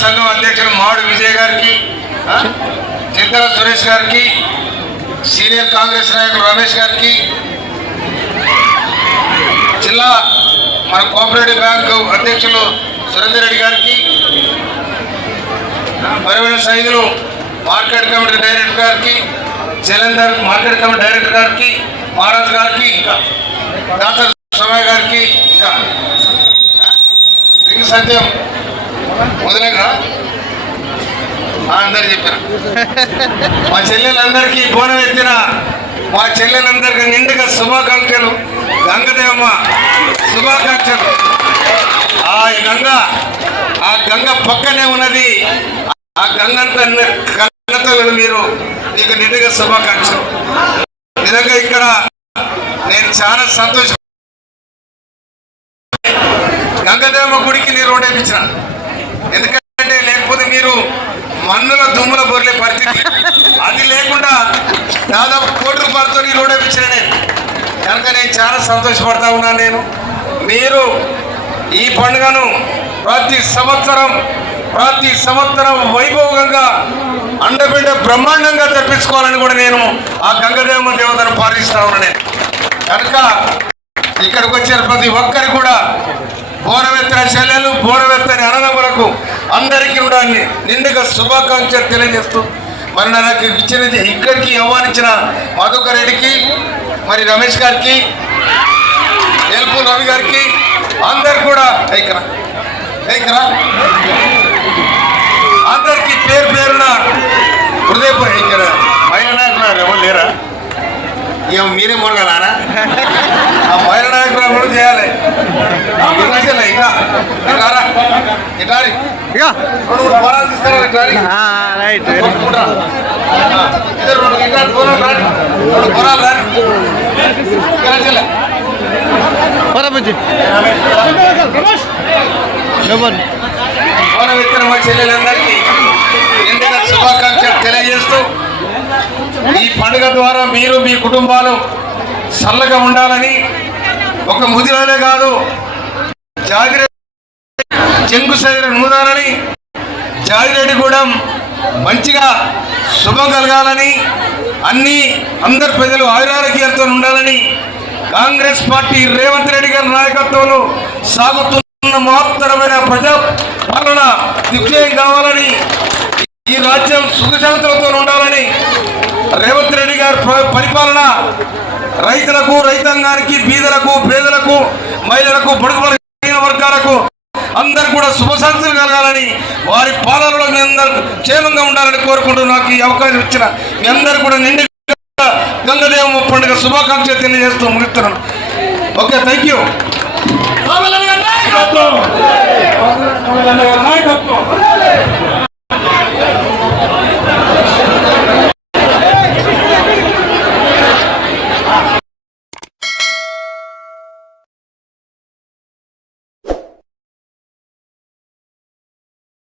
సంఘం అధ్యక్షులు మాడు విజయ్ గారికి, చింతల సురేష్ గారికి, సీనియర్ కాంగ్రెస్ నాయకులు రమేష్ గారికి, జిల్లా మన కోఆపరేటివ్ బ్యాంకు అధ్యక్షులు సురేందర్ రెడ్డి గారికి, పరివహన సైదులు మార్కెట్ కమిటీ డైరెక్టర్ గారికి, జలంధర్ మార్కెట్ కమిటీ డైరెక్టర్ గారికి, మహారాజ్ గారికి, ఇంకా డాక్టర్ సమయ గారికి, ఇంకా రింగ్ సత్యం మొదలైన అందరు చెప్పారు. మా చెల్లెలందరికీ బోనం ఎత్తిన మా చెల్లెలందరికీ నిండుగా శుభాకాంక్షలు. గంగదేవమ్మ శుభాకాంక్షలు. ఆ గంగ పక్కనే ఉన్నది. ఆ గంగంతా కన్నతలు మీరు నీకు నిండుగా శుభాకాంక్షలు. నిజంగా ఇక్కడ నేను చాలా సంతోషం. గంగదేవమ్మ గుడికి నీరు రోడేపించిన, ఎందుకంటే లేకపోతే మీరు మన్నుల దుమ్ముల బొర్లే పరిస్థితి. అది లేకుండా దాదాపు ₹1,00,00,000 నీరు రోడేపించిన నేను. కనుక నేను చాలా సంతోషపడతా ఉన్నాను. నేను మీరు ఈ పండుగను ప్రతి సంవత్సరం వైభవంగా అండబిడ్డ బ్రహ్మాండంగా తెప్పించుకోవాలని కూడా నేను ఆ గంగదేవమ్మ దేవతను పాటిస్తా ఉన్నాను. నేను కనుక ఇక్కడికి వచ్చిన ప్రతి ఒక్కరికి కూడా బోనవెత్తని చెల్లెలు, బోనవెత్తని అన్నదమ్ములకు అందరికీ కూడా నిండుగా శుభాకాంక్షలు తెలియజేస్తూ, మరి నాకు ఇచ్చినది ఇక్కడికి ఆహ్వానించిన మధుకర్ రెడ్డికి, మరి రమేష్ గారికి, ఎల్పు రవి గారికి, అందరికి కూడా అందరికీ పేరు పేరున హృదయపూర్వక. ఇక్కడ మహిళా నాయకులు ఎవరు లేరా? ఏమో మీరే మొరగలానా? ఆ మహిళా నాయకులు కూడా చేయాలి. ఇంకా ఇట్లారి పోరాలు తీసుకురా. పోరాలు మా చెల్లెలందరికీ నిండుగా శుభాకాంక్షలు తెలియజేస్తూ, ఈ పండుగ ద్వారా మీరు మీ కుటుంబాలు చల్లగా ఉండాలని, ఒక ముదిలోనే కాదు జాగిరెడ్డి చెంగు సైర నూదాలని, జాగిరెడ్డి కూడా మంచిగా శుభం కలగాలని, అందరు ప్రజలు ఆయురారోగ్యాలతో ఉండాలని, కాంగ్రెస్ పార్టీ రేవంత్ రెడ్డి గారి నాయకత్వంలో సాగుతున్న మహత్తరమైన ప్రజా పాలన దిగ్విజయం కావాలని, ఈ రాజ్యం సుఖశాంతులతో ఉండాలని, రేవంత్ రెడ్డి గారి పరిపాలన రైతులకు, రైతాంగానికి, బీదలకు, పేదలకు, మహిళలకు, బడుగు బలహీన వర్గాలకు అందరు కూడా శుభశాంతులు కలగాలని, వారి పాలనలో మీ అందరూ క్షేమంగా ఉండాలని కోరుకుంటూ నాకు ఈ అవకాశం ఇచ్చిన మీ అందరూ కూడా నిండి గంగదేవమ్మ పండుగ శుభాకాంక్షలు తెలియజేస్తూ ముగిస్తున్నాను. Okay, thank you. నాయకత్వం